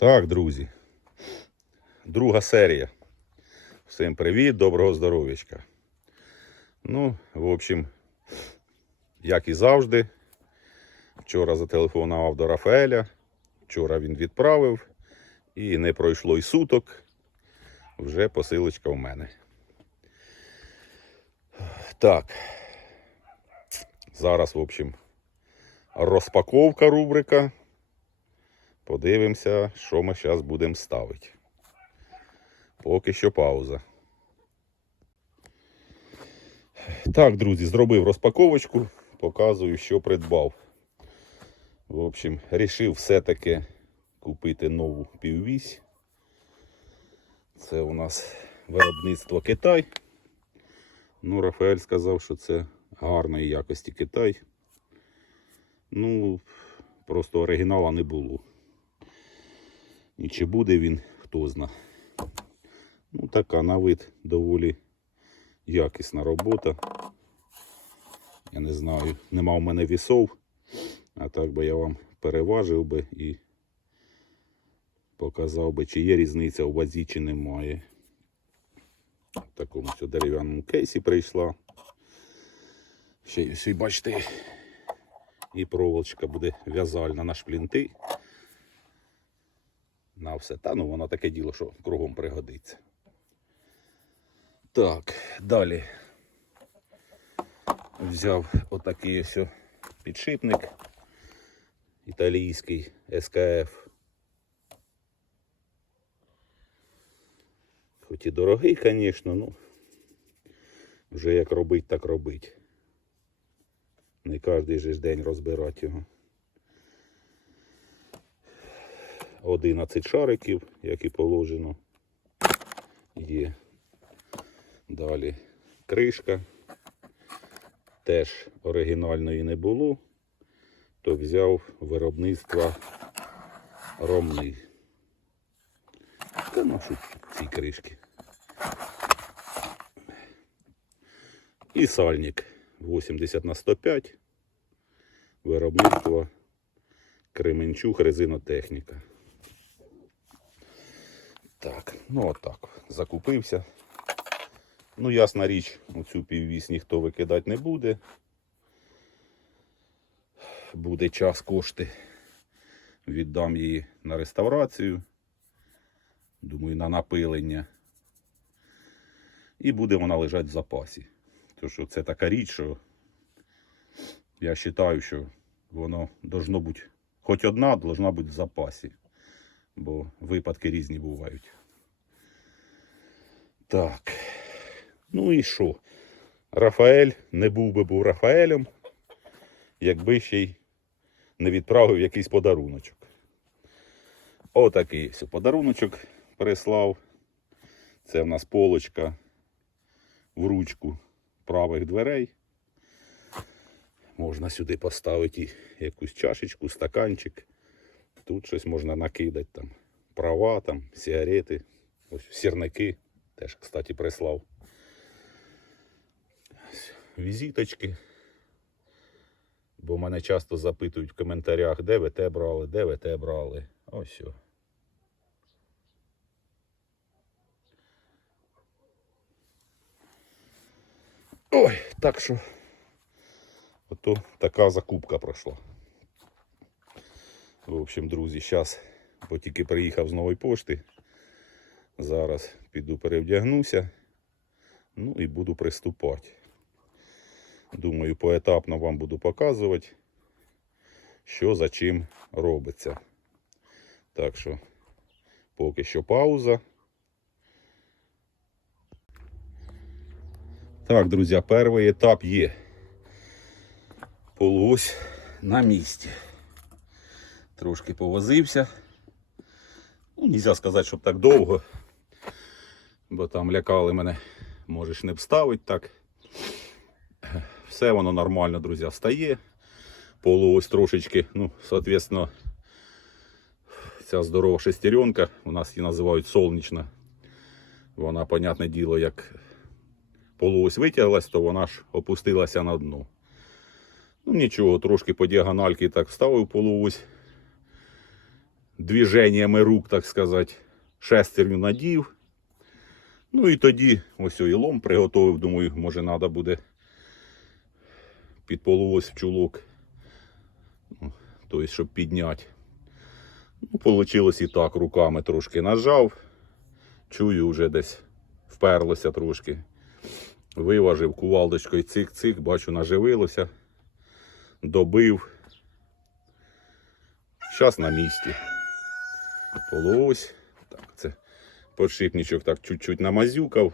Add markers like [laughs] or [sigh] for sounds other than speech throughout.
Так, друзі. Друга серія. Всім привіт, доброго здоров'ячка. Ну, в общем, як і завжди, вчора зателефонував до Рафаеля. Вчора він відправив. І не пройшло й суток. Вже посилочка в мене. Так. Зараз, в общем, розпаковка рубрика. Подивимося, що ми зараз будемо ставити. Поки що пауза. Так, друзі, зробив розпаковочку. Показую, що придбав. В общем, рішив все-таки купити нову піввісь. Це у нас виробництво Китай. Ну, Рафаель сказав, що це гарної якості Китай. Ну, просто оригінала не було. І чи буде він, хто зна. Ну, така на вид доволі якісна робота. Я не знаю, нема в мене вісов, а так би я вам переважив би і показав би, чи є різниця у вазі, чи немає. В такому дерев'яному кейсі прийшла. Ще, ще бачите, і проволочка буде в'язальна на шплінти. На все. Та ну воно таке діло, що кругом пригодиться. Так, далі взяв отакий ось підшипник італійський СКФ. Хоч і дорогий, звісно, ну вже як робить, так робить. Не кожен же ж день розбирати його. 11 шариків, як і положено. Є. Далі кришка. Теж оригінальної не було, то взяв виробництва ромний. Та ношу ці кришки. І сальник 80 на 105. Виробництво Кременчук резинотехніка. Так, ну отак. Закупився. Ну, ясна річ, оцю піввісь ніхто викидати не буде. Буде час кошти. Віддам її на реставрацію. Думаю, на напилення. І буде вона лежати в запасі. Тому що це така річ, що я вважаю, що воно должно бути, хоч одна должна бути в запасі. Бо випадки різні бувають. Так. Ну і що? Рафаель не був би був Рафаелем, якби ще й не відправив якийсь подаруночок. Отакий ось подаруночок прислав. Це в нас полочка в ручку правих дверей. Можна сюди поставити якусь чашечку, стаканчик. Тут щось можна накидати там. Права, там, сигарети, ось сірники. Теж, кстати, прислав. Візиточки. Бо мене часто запитують в коментарях, де ви те брали, де ви те брали. Ось. о. Ой, так що. Ото така закупка пройшла. В общем, друзі, зараз, бо тільки приїхав з нової пошти. Зараз піду перевдягнуся. Ну і буду приступати. Думаю, поетапно вам буду показувати, що за чим робиться. Так що, поки що пауза. Так, друзі, перший етап є. Полуось на місці. Трошки повозився. Ну, нельзя сказати, щоб так довго. Бо там лякали мене, можеш не вставити так. Все воно нормально, друзі, стає. Полуось трошечки, ну, соответственно, ця здорова шестеренка, у нас її називають сонячна. Вона, понятне діло, як полуось витяглась, то вона ж опустилася на дно. Ну нічого, трошки по діагональки так вставив полуось. Движеннями рук, так сказати, шестерню надів. Ну і тоді ось і лом приготовив. Думаю, може треба буде під полуось в чулок. Ну, Тобто, щоб підняти. Ну, Получилось і так, руками трошки нажав. Чую, вже десь вперлося трошки. Виважив кувалдочкою цик-цик, бачу, наживилося. Добив. Зараз на місці. Полуось. Так, це подшипничок так чуть-чуть намазюкав,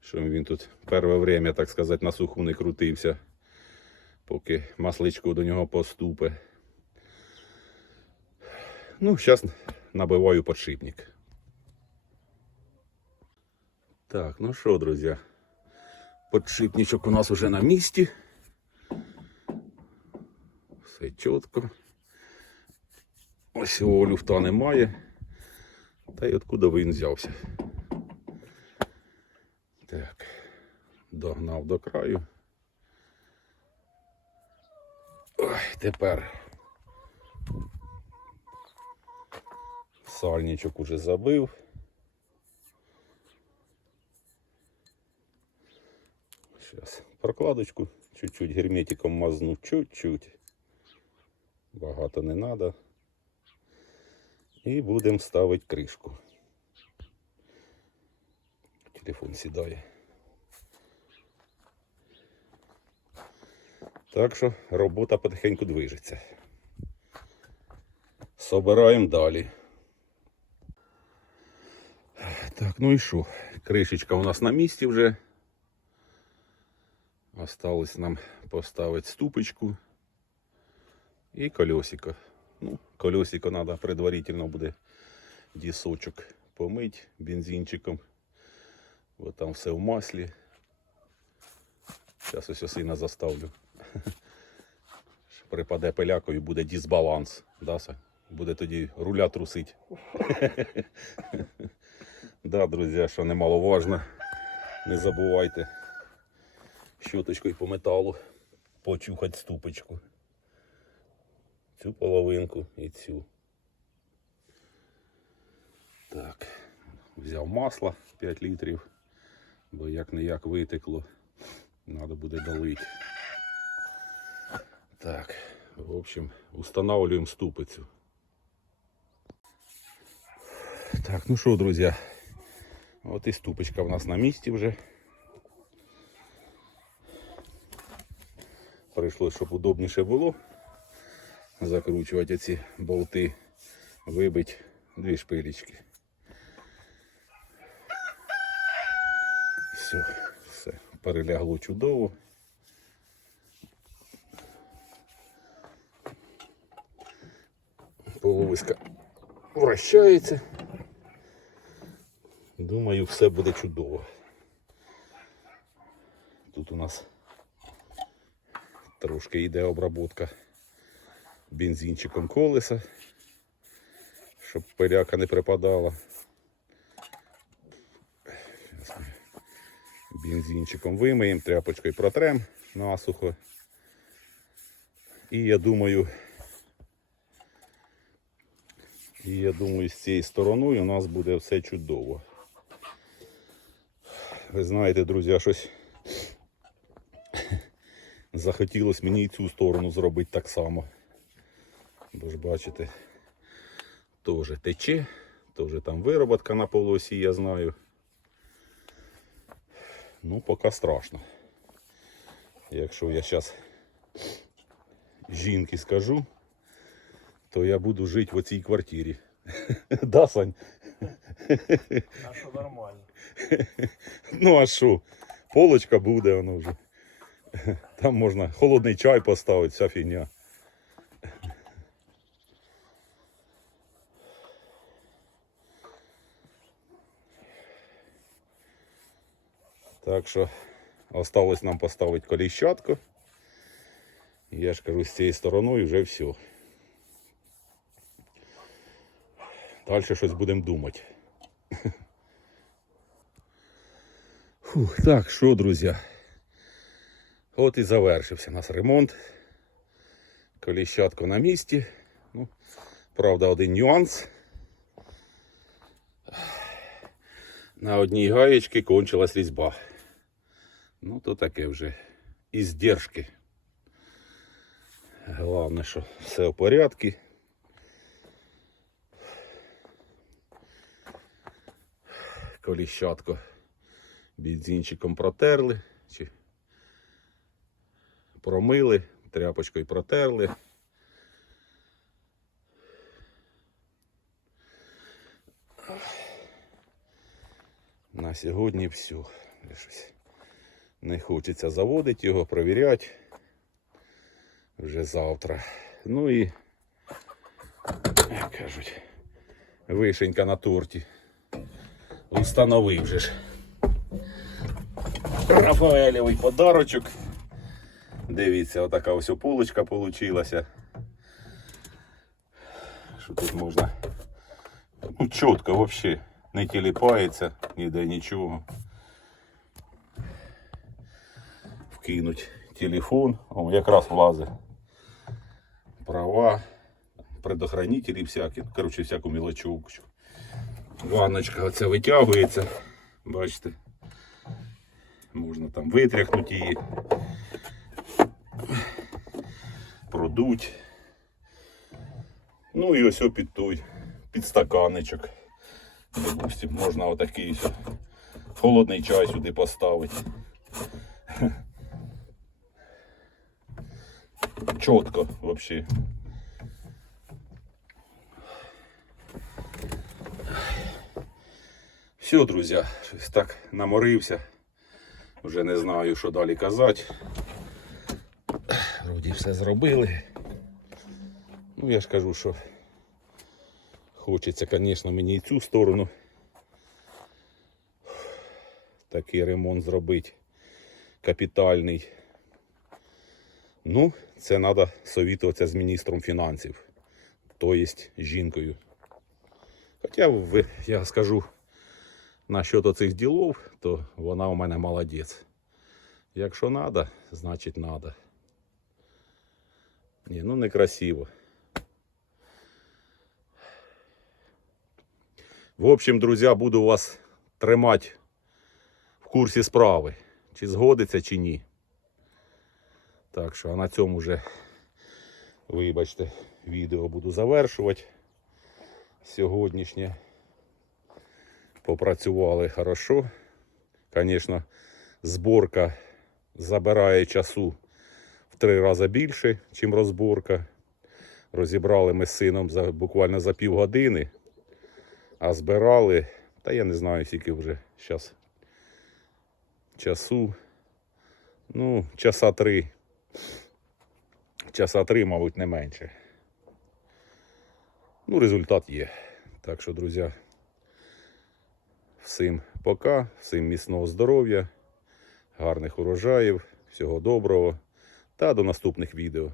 щоб він тут перше время, так сказати, на суху не крутився, поки масличко до нього поступе. Ну, зараз набиваю подшипник. Так, ну що, друзі, подшипничок у нас уже на місці. Все чітко. Ось його люфта немає. Та й откуда він взявся. Так, догнав до краю. Ой, тепер сальничок уже забив. Сейчас прокладочку чуть-чуть герметиком мазну, чуть-чуть. Багато не треба. І будемо ставити кришку. Телефон сідає. Так що робота потихеньку движеться. Собираємо далі. Так, ну і що? Кришечка у нас на місці вже. Осталось нам поставити ступочку і колесико. Ну, колесико треба предварительно буде дісочок помить бензинчиком. Бо там все в маслі. Зараз ось сильно заставлю. [laughs] Припаде пилякою, буде дисбаланс. Да? Буде тоді руля трусить. [laughs] да, друзі, що немаловажно. Не забувайте щоточкою по металу почухати ступочку. Цю половинку і цю. Так, взяв масло 5 літрів, бо як не як витекло, треба буде долити. Так, в общем, устанавливаем ступицю. Так, ну що, друзі, от і ступочка в нас на місці вже. Прийшло, щоб удобніше було закручувати ці болти, вибити дві шпилечки. Все, все, перелягло чудово. Половиска вращається. Думаю, все буде чудово. Тут у нас трошки йде обработка бензинчиком колеса, щоб пиляка не припадала. Бензинчиком вимиємо, тряпочкою протрем насухо. І я думаю, і я думаю, з цією стороною у нас буде все чудово. Ви знаєте, друзі, щось захотілося мені і цю сторону зробити так само. Бо ж бачите, теж тече, теж там вироботка на полосі, я знаю. Ну, поки страшно. Якщо я зараз жінки скажу, то я буду жити в оцій квартирі. [laughs] Да, Сань? А що нормально? [laughs] Ну а що? Полочка буде воно вже. Там можна холодний чай поставити, вся фігня. Так що осталось нам поставити коліщатку. Я ж кажу, з цією стороною вже все. Далі щось будемо думати. Фух, так, що, друзі? От і завершився у нас ремонт. Коліщатко на місці. Ну, Правда, один нюанс. На одній гаєчці кончилась різьба. Ну, то таке вже іздержки. Головне, що все в порядку. Коліщатко бензинчиком протерли, чи промили, тряпочкою протерли. На сьогодні все. Щось Не хочеться заводити його, провіряти. Вже завтра. Ну і, як кажуть, вишенька на торті. Установив же ж. Рафаелєвий подарочок. Дивіться, отака ось полочка получилася. Що тут можна? Ну, чітко вообще. Не тіліпається, ніде нічого. Вкинуть телефон. О, якраз влазить. Права, предохранителі всякі. Коротше, всяку мілочовку. Ванночка оця витягується. Бачите. Можна там витряхнути її. Продуть. Ну і ось під той підстаканничок. Допустим, можна отакий холодний чай сюди поставити. Чітко взагалі. Все, друзі, щось так наморився. Вже не знаю, що далі казати. Вроді все зробили. Ну, я ж кажу, що хочеться, звісно, мені і цю сторону. Такий ремонт зробити капітальний. Ну, це треба совітуватися з міністром фінансів, тобто жінкою. Хоча я скажу насчет цих ділов, то вона у мене молодець. Якщо треба, значить треба. Ні, ну некрасиво. В общем, друзі, буду вас тримати в курсі справи. Чи згодиться, чи ні. Так що, а на цьому вже, вибачте, відео буду завершувати. Сьогоднішнє. Попрацювали хорошо. Звісно, зборка забирає часу в три рази більше, ніж розборка. Розібрали ми з сином за, буквально за півгодини, а збирали, та я не знаю, скільки вже зараз часу. Ну, часа три. Часа три, мабуть, не менше. Ну, результат є. Так що, друзі, всім пока, всім міцного здоров'я, гарних урожаїв, всього доброго та до наступних відео.